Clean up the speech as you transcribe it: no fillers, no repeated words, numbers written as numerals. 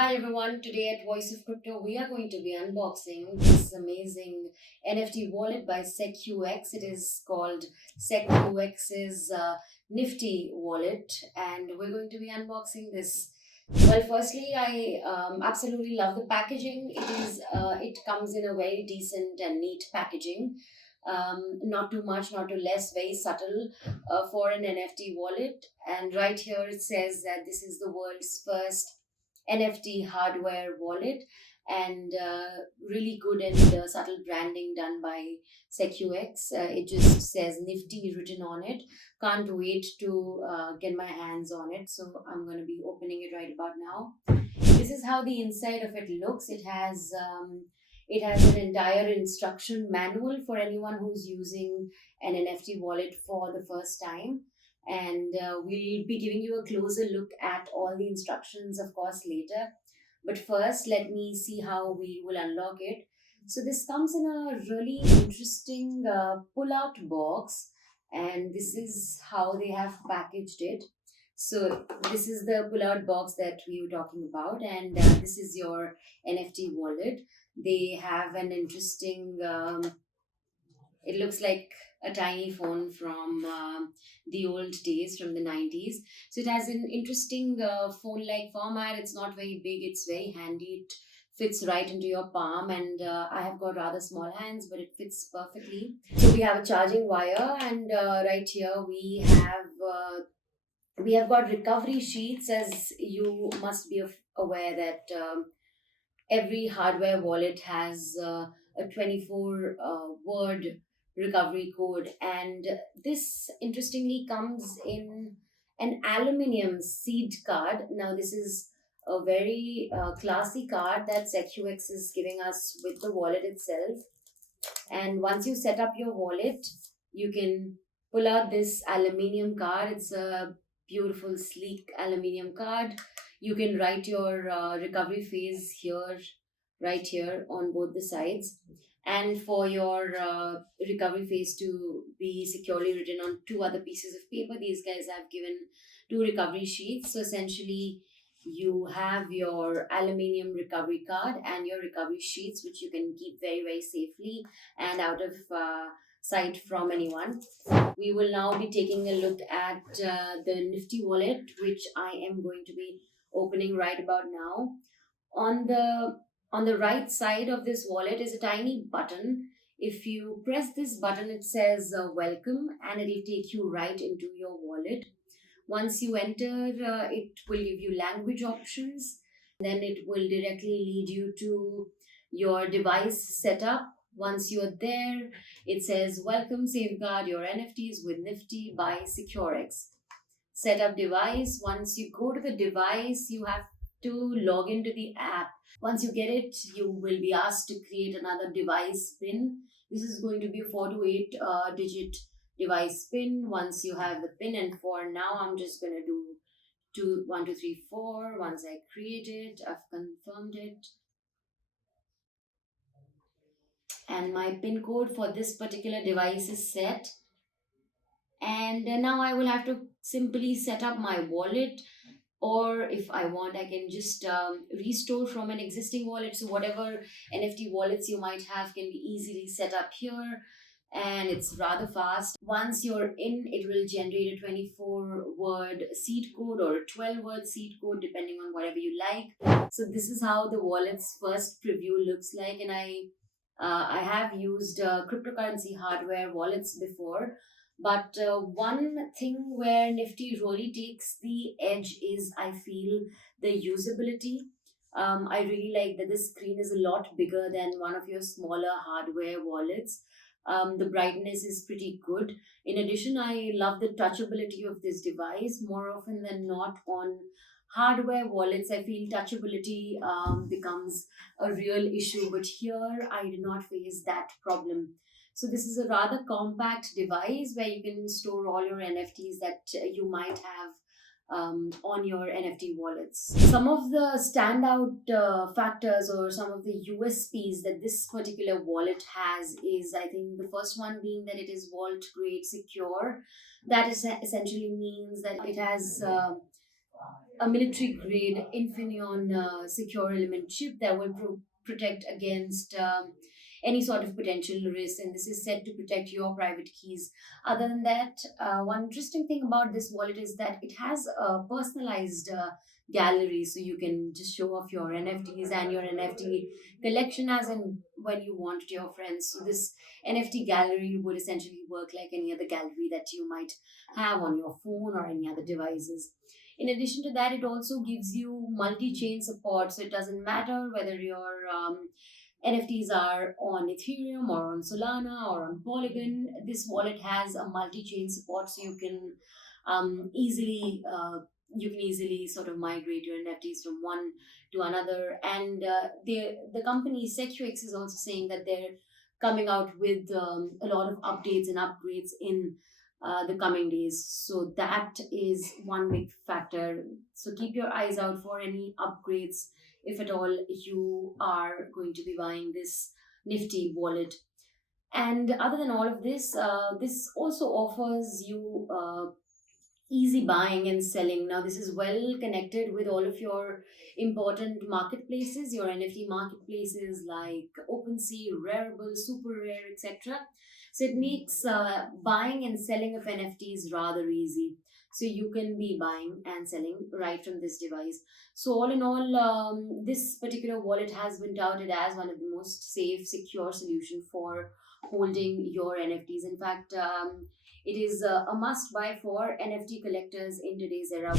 Hi everyone, today at Voice of Crypto, we are going to be unboxing this amazing NFT wallet by SecuX. It is called SecuX's Nifty Wallet, and we're going to be unboxing this. Well, firstly, I absolutely love the packaging. It comes in a very decent and neat packaging. Not too much, not too less, very subtle for an NFT wallet. And right here it says that this is the world's first NFT hardware wallet, and really good and subtle branding done by SecuX. It just says Nifty written on it. Can't wait to get my hands on it. So I'm going to be opening it right about now. This is how the inside of it looks. It has an entire instruction manual for anyone who's using an NFT wallet for the first time, and we'll be giving you a closer look at all the instructions, of course, later. But first, let me see how we will unlock it. So this comes in a really interesting pull-out box, and this is how they have packaged it. So this is the pull-out box that we were talking about, and this is your NFT wallet. They have an interesting it looks like a tiny phone from the old days, from the 90s. So it has an interesting phone like format. It's not very big, it's very handy. It fits right into your palm, and I have got rather small hands, but it fits perfectly. So we have a charging wire, and right here we have got recovery sheets, as you must be aware that every hardware wallet has a 24 word recovery code, and this interestingly comes in an aluminium seed card. Now this is a very classy card that SecuX is giving us with the wallet itself, and once you set up your wallet, you can pull out this aluminium card. It's a beautiful sleek aluminium card. You can write your recovery phase here, right here on both the sides. And for your recovery phase to be securely written on two other pieces of paper, these guys have given two recovery sheets. So essentially, you have your aluminium recovery card and your recovery sheets, which you can keep very, very safely and out of sight from anyone. We will now be taking a look at the Nifty wallet, which I am going to be opening right about now. On the right side of this wallet is a tiny button. If you press this button, it says welcome, and it'll take you right into your wallet. Once you enter, it will give you language options. Then it will directly lead you to your device setup. Once you're there, it says welcome, safeguard your NFTs with Nifty by SecuX. Set up device. Once you go to the device, you have to log into the app. Once you get it, you will be asked to create another device pin. This is going to be a 4 to 8 digit device pin. Once you have the pin, and for now I'm just going to do 1 2 3 4. Once I create it, I've confirmed it, and my pin code for this particular device is set. And now I will have to simply set up my wallet, or if I want, I can just restore from an existing wallet. So whatever NFT wallets you might have can be easily set up here, and it's rather fast. Once you're in, it will generate a 24 word seed code or a 12 word seed code, depending on whatever you like. So this is how the wallet's first preview looks like, and I have used cryptocurrency hardware wallets before, but one thing where Nifty really takes the edge is, I feel, the usability. I really like that the screen is a lot bigger than one of your smaller hardware wallets. The brightness is pretty good. In addition, I love the touchability of this device. More often than not, on hardware wallets, I feel touchability becomes a real issue, but here I did not face that problem. So this is a rather compact device where you can store all your NFTs that you might have on your NFT wallets. Some of the standout factors, or some of the USPs that this particular wallet has, is, I think, the first one being that it is vault grade secure. That is essentially means that it has a military grade Infineon secure element chip that will protect against any sort of potential risk, and this is said to protect your private keys. Other than that, one interesting thing about this wallet is that it has a personalized gallery, so you can just show off your NFTs and your NFT collection as and when you want to your friends. So this NFT gallery would essentially work like any other gallery that you might have on your phone or any other devices. In addition to that, it also gives you multi-chain support, so it doesn't matter whether your NFTs are on Ethereum or on Solana or on Polygon. This wallet has a multi-chain support, so um, easily uh, you can easily sort of migrate your NFTs from one to another. And the company SecuX is also saying that they're coming out with a lot of updates and upgrades in the coming days. So that is one big factor. So keep your eyes out for any upgrades if at all you are going to be buying this Nifty wallet. And other than all of this, this also offers you easy buying and selling. Now, this is well connected with all of your important marketplaces, your NFT marketplaces like OpenSea, Rarible, Super Rare, etc. So it makes buying and selling of NFTs rather easy. So you can be buying and selling right from this device. So all in all, this particular wallet has been touted as one of the most safe, secure solution for holding your NFTs. In fact, it is a must buy for NFT collectors in today's era.